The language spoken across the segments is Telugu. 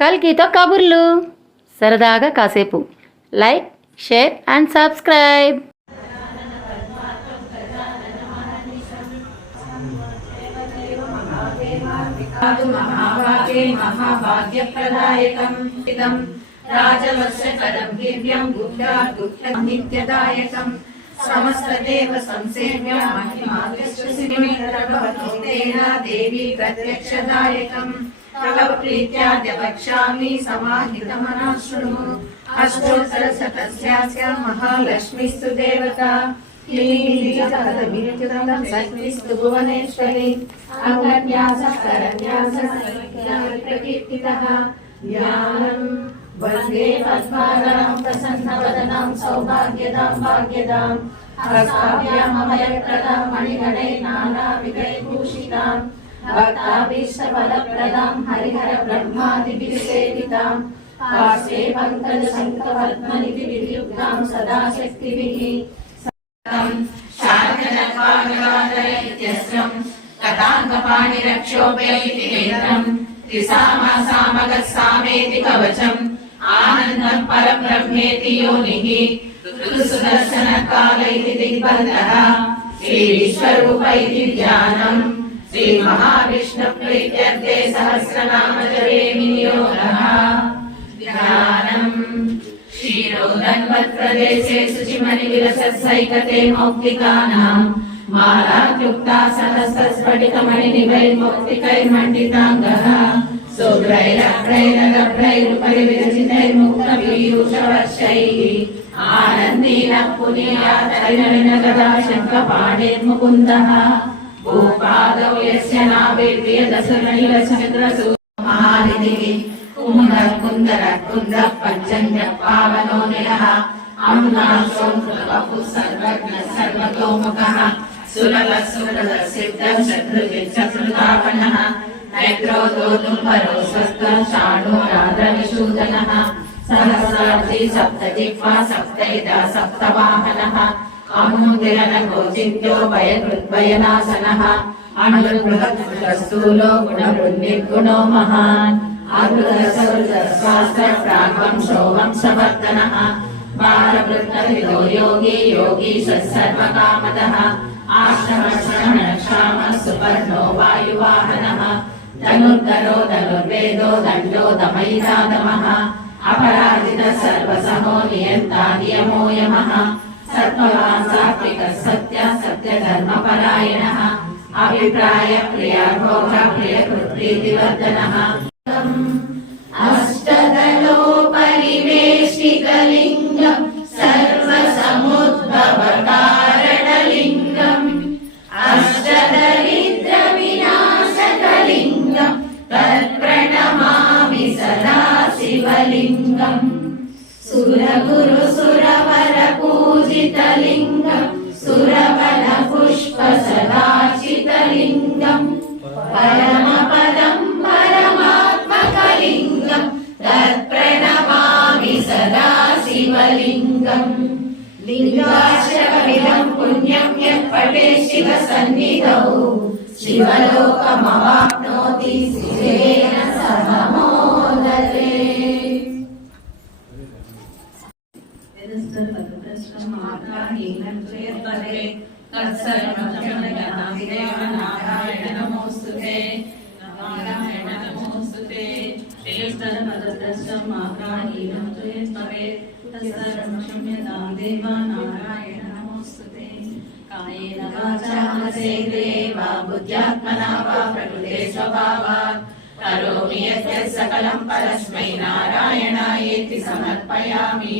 కల్కితో కబుర్లు, సరదాగా కాసేపు. Like, share and subscribe. महाभागे महाभाग्यप्रदायकं इदं राजवश्यकरं दिव्यं गुह्याद्गुह्यनित्यदायकं समस्तदेव संसेव्यं महिमादृष्टसिद्धिर्भवतु तेन देवी प्रत्यक्षदायकं तव प्रीत्याद्य वक्ष्यामि समाहितमनः शृणु अष्टोत्तरशतस्यास्य महालक्ष्मीस्तु देवता शक्तिस्तु भुवनेश्वरी प्रकीर्तितः ज्ञानं वन्दे पद्माकरं प्रसन्नवदनं सौभाग्यदां भाग्यदां हस्ताभ्यामभयप्रदां मणिगणैः नानाविधैर्भूषितां भक्ताभीष्टफलप्रदां हरिहर ब्रह्मादिभिः सेवितां पार्श्वे पङ्कजशङ्खपद्मनिधिवियुक्तां सदा शक्तिभिः शार्ङ्गजपादगादयत्यस्रं कटाङ्गपाणिरक्षोभयतिरेन्द्रं त्रिसामसामगस्सामेति कवचम् आनन्दं परब्रह्मेति योनिः सुदर्शनकाल इति दिग्बन्धः श्रीविश्वरूप इति ध्यानम् श्रीमहाविष्णुप्रीत्यर्थे सहस्रनामजपे विनियोगः ध्यानम् क्षीरोदन्वत्प्रदेशे शुचिमणिविलसत्सैकते मौक्तिकानां मालाक्युक्ता सहस्रस्फटिकमणिनिभैर्मौक्तिकैर्मण्डिताङ्गः शुभ्रैरभ्रैरगभ्रैरुपरि विरचितैर्मुक्तपीयूषवर्षैः आनन्दीनः पुनीयातैर्नलिनगदा शङ्खपाणिर्मुकुन्दः भूपादौ यस्य नाभिर्यदशनैलचन्द्रसूर्यमालिनिः कुन्दर पञ्चन्य पावनो निलः अम्नाशोऽवपुः सर्वज्ञः सर्वतोमुखः सुलभः सिद्धः शत्रुजिच्चतुर्धावनः नेत्रोदोदुम्बरो स्वस्थः शाणोराद्रविशूदनः सहस्रार्धी सप्तजिह्वा सप्तैदा सप्तवाहनः अमुदिरनगोचिन्त्यो भयकृद्भयनाशनः अणुर्बृहत्स्थूलो गुणवृन्निर्गुणो महान् शास्त्रप्राग्वंशो वंशवर्धनः बालवृत्तविदो योगी योगीशः सर्वकामदः आश्रमश्रमणक्षामः सुपर्णो वायुवाहनः धनुर्धरो धनुर्वेदो दण्डो दमयितादमः अपराजितः सर्वसमो नियन्ता नियमो यमः सत्त्ववान् सात्विकः सत्यः सत्यधर्मपरायणः अभिप्राय प्रियाभोग प्रियकृत्प्रीतिवर्धनः अष्टदलोपरिवेष्टितलिङ्गं सर्वसमुद्भवकारणलिङ्गम् अष्टदरिद्रविनाशकलिङ्गं तत्प्रणमामि सदा शिवलिङ्गम् सुरगुरुसुरवरपूजितलिङ्गं सुरवनपुष्पसदाचितलिङ्गं परमपदं परमात्मकलिङ्गं तत्प्रणमामि सदा शिवलिङ्गम् लिङ्गाश्रकमिदं पुण्यं यत् पठेत् शिवसन्निधौ शिवलोकमवाप्नोति शिवेन सह मोदते। नारायण नमोस्तुते नारायण नमोस्तुते नारायण नमोस्तुते कायेन वाचा मनसेन्द्रियैर्वा बुद्ध्यात्मना वा प्रकृते स्वभावात् करोमि यत् सकलं परस्मै नारायणायेति समर्पयामि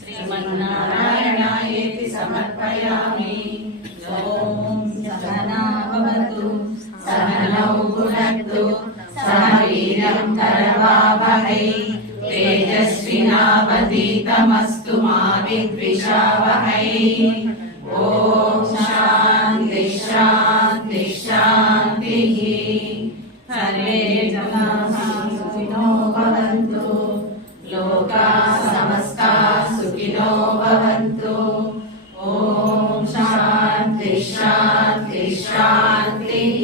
श्रीमन्नारायणायेति समर्पयामि। ॐ सहना भवतु सहनौ भुनक्तु सह वीर्यं करवावहै तेजस्विनावधीतमस्तु मा विद्विषावहै। ॐ शान्ति शान्ति शान्तिः। सर्वे जनाः सुखिनो भवन्तु लोकाः समस्ताः सुखिनो भवन्तु। ॐ शान्ति शान्ति शान्तिः।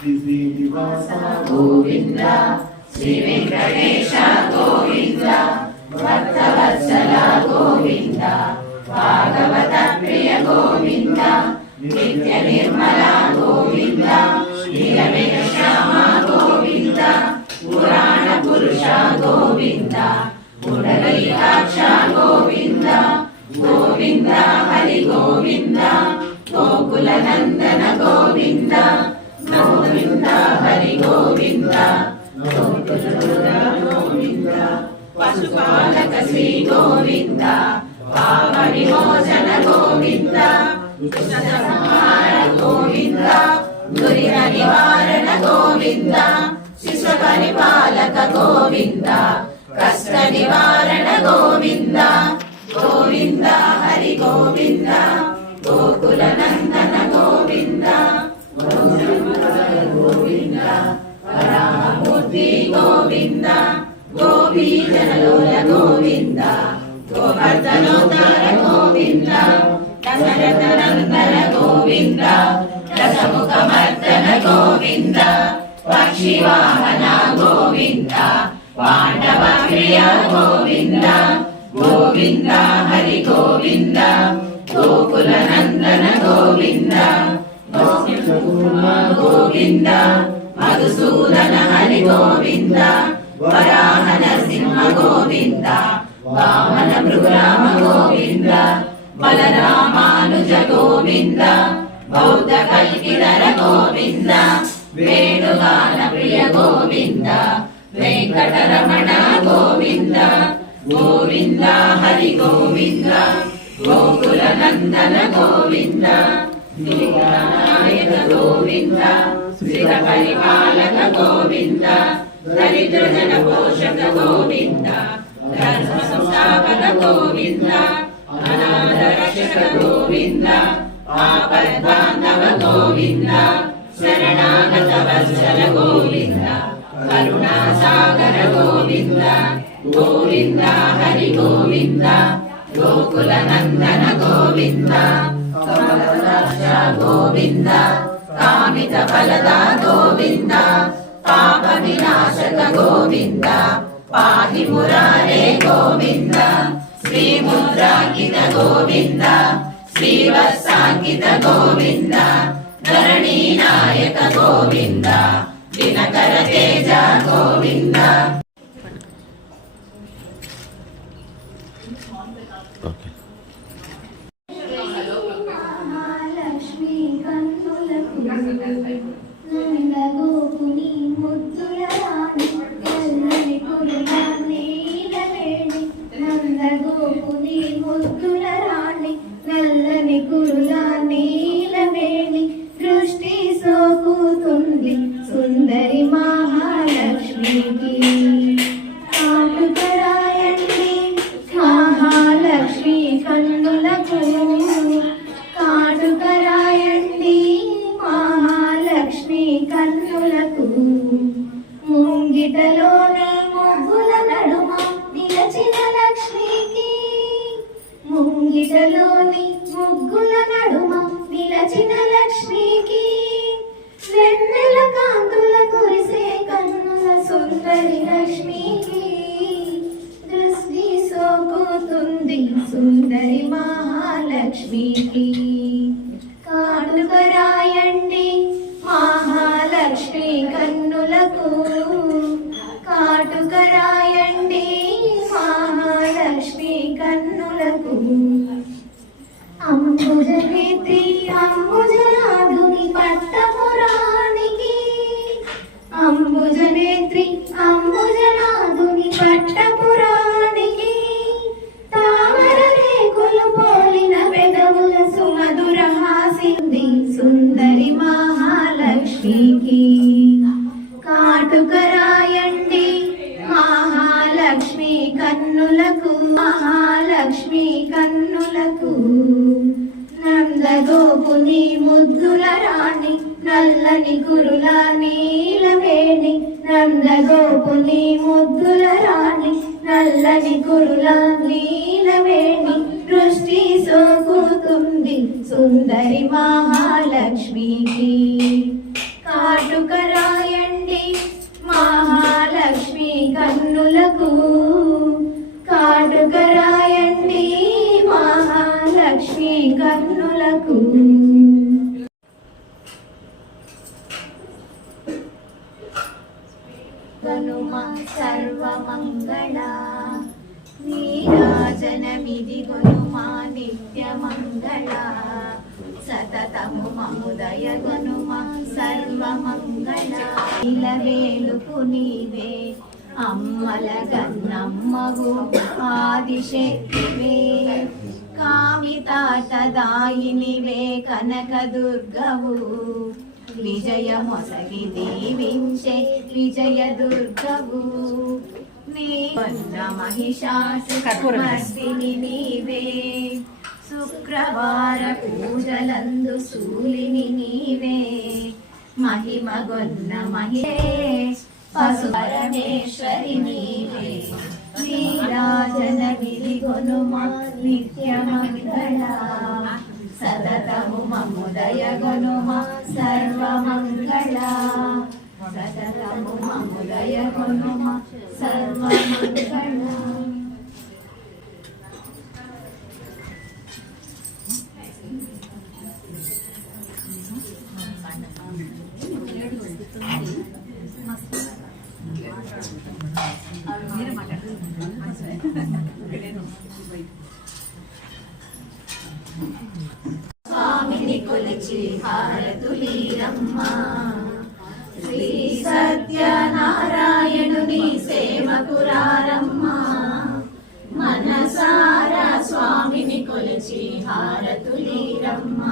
श्रीनिवास गोविन्द శ్రీ వెంకటేశ గోవింద భక్తవత్సల గోవింద భాగవత ప్రియ గోవింద నిత్య నిర్మల గోవింద నీలమేఘ శ్యామ గోవింద పురాణ పురుష గోవింద పుండరీకాక్ష గోవింద గోవింద హరి గోవింద గోకుల నందన గోవింద గోవింద హరి గోవింద గోవింద పశుపాలక శ్రీ గోవింద పాప విమోచన గోవింద సంహార గోవింద దురిత నివారణ గోవింద శిశు పరిపాలక గోవింద కష్ట నివారణ గోవింద గోవింద హరి గోవింద గోకుల నందన గోవింద గోవింద వరాహమూర్తి గోవింద గోపీజనలోల గోవింద గోవర్ధనోత్తర గోవింద దశరథ నందన గోవింద దశముఖమర్దన గోవింద పక్షివాహన గోవింద పాండవ ప్రియ గోవింద గోవింద హరి గోవింద గోకుల నందన గోవింద గోవింద మధుసూదన హరి గోవింద వరాహ నరసింహ గోవింద వామన భృగురామ గోవింద బలరామానుజ గోవింద బౌద్ధ కల్కిధర గోవింద వేణుగాన ప్రియ గోవింద వెంకటరమణ గోవింద గోవింద హరి గోవింద గోకుల నందన గోవింద నాయక గోవింద శ్రీ పరిపాలక గోవింద దరిద్ర జన పోషక గోవింద ధర్మ సంస్థాపక గోవింద అనాథ రక్షక గోవింద ఆపద్బాంధవ గోవింద శరణాగత వత్సల గోవింద కరుణాసాగర గోవింద గోవింద హరి గోవింద గోకుల నందన గోవింద కమలదక్ష గోవింద కామిత ఫలద గోవింద పాప వినాశక గోవింద పాహి మురారే గోవింద శ్రీ ముద్రాంకిత గోవింద శ్రీవత్సాంకిత గోవింద ధరణీ నాయక గోవింద దినకర తేజ గోవింద మహాలక్ష్మి కన్నులకు నందగోపుని ముద్దుల రాణి నల్లని కురుల నీలవేణి నందగోపుని ముద్దుల రాణి నల్లని కురుల నీలవేణి దృష్టి సోకుతుంది సుందరి మహాలక్ష్మికి కాటుకరాయండి మహాలక్ష్మి కన్నులకు కాటుకరాయండి మహాలక్ష్మి కన్నులకు ముంగిటలోని ముగ్గుల నడుమ నిలచిన లక్ష్మికి ముంగిటలోని ముగ్గుల నడుమ నిలచిన లక్ష్మికి వెన్నెల కాంతుల కురిసే కన్నుల సుందరి లక్ష్మికి దృష్టి సోకుతుంది సుందరి మహాలక్ష్మికి కాటుకరాయండి మహాలక్ష్మి కన్నులకు కాటుకరాయండి మహాలక్ష్మి కన్నులకు అంబుజనేత్రి అంబుజనాథుని పట్టపురాణికి అంబుజనేత్రి అంబుజనాథుని పట్టపురాణికి తామర రేకులు పోలిన పెదవుల సుమధుర హాసింది సుందరి మహాలక్ష్మికి కాటుకరాయండి మహాలక్ష్మి కన్నులకు మహాలక్ష్మి కన్నులకు నందగోపుని ముద్దుల రాణి నల్లని కురుల నీలవేణి నందగోపుని ముద్దుల రాణి నల్లని కురుల నీలవేణి దృష్టి సోకుతుంది సుందరి మహాలక్ష్మికి కాటుకరాయండి మహాలక్ష్మి గనుమా సర్వమంగళ నీరాజనమిది గనుమా నిత్యమంగళ సతతము మముదయ గనుమా సర్వమంగళ ఇలవేలుపు నీవే అమ్మల గన్నమ్మవు ఆదిశక్తివే కామితాటదాయినివే కనకదుర్గవు విజయమొసగి దీవించే విజయ దుర్గవు నీవన్న మహిషాసురమర్దిని నీవే శుక్రవార పూజలందు శూలిని నీవే మహిమగొన్న మహిళే పశుపరమేశ్వరి నీవే నీరాజన విధిగొనుమా నిత్యమంగళ సతతము మముదయ గనుమా సర్వమంగళ సతతము మముదయ గనుమా సర్వమంగళ స్వామిని కొలిచి హారతులీరమ్మ శ్రీ సత్యనారాయణుని సేవకురారమ్మ మనసారా స్వామిని కొలిచి హారతులీరమ్మ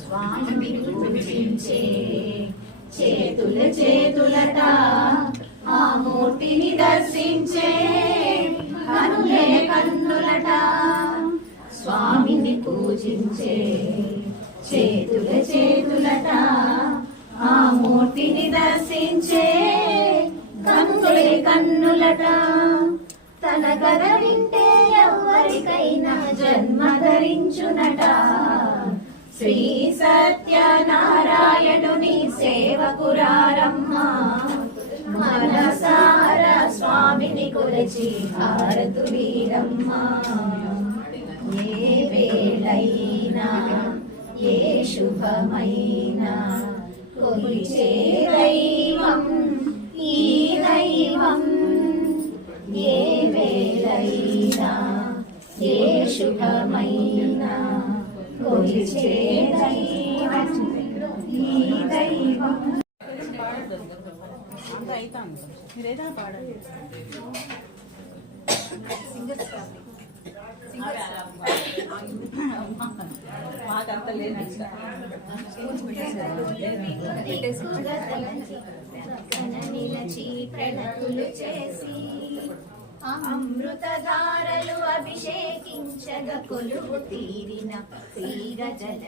స్వామిని పూజించే చేతులట ఆ మూర్తిని దర్శించే కనులే కన్నులట స్వామిని పూజించే చేతులట ఆ మూర్తిని దర్శించే కన్నులే కన్నులట తన కథ వింటే ఎవరికైనా జన్మ ధరించునట శ్రీ సత్యనారాయణుని సేవకురారమ్మ మనసార స్వామిని కొలిచి హారతులీరమ్మ ఏ వేళైనా ఏ శుభమైనా కొలిచే దైవం ఈ దైవం ఏ వేళైనా ఏ శుభమైనా కొలిచే దైవం ఈ దైవం మీరేదా పాడండి మాకంత లేదు నిలచి ప్రణతులు చేసి అమృతధారలు అభిషేకించగ కొలువు తీరిన శ్రీగజల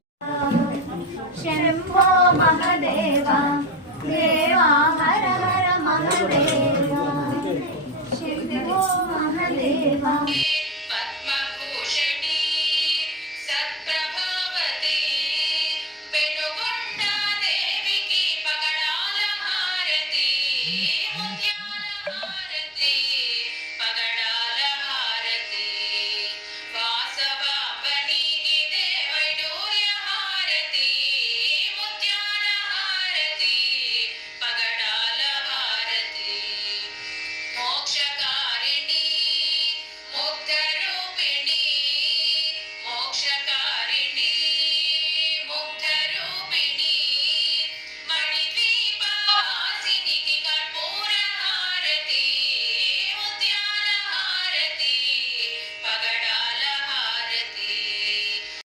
శంభో మహదేవ దేవా హర హర మహదేవ శంభో మహదేవ హారతి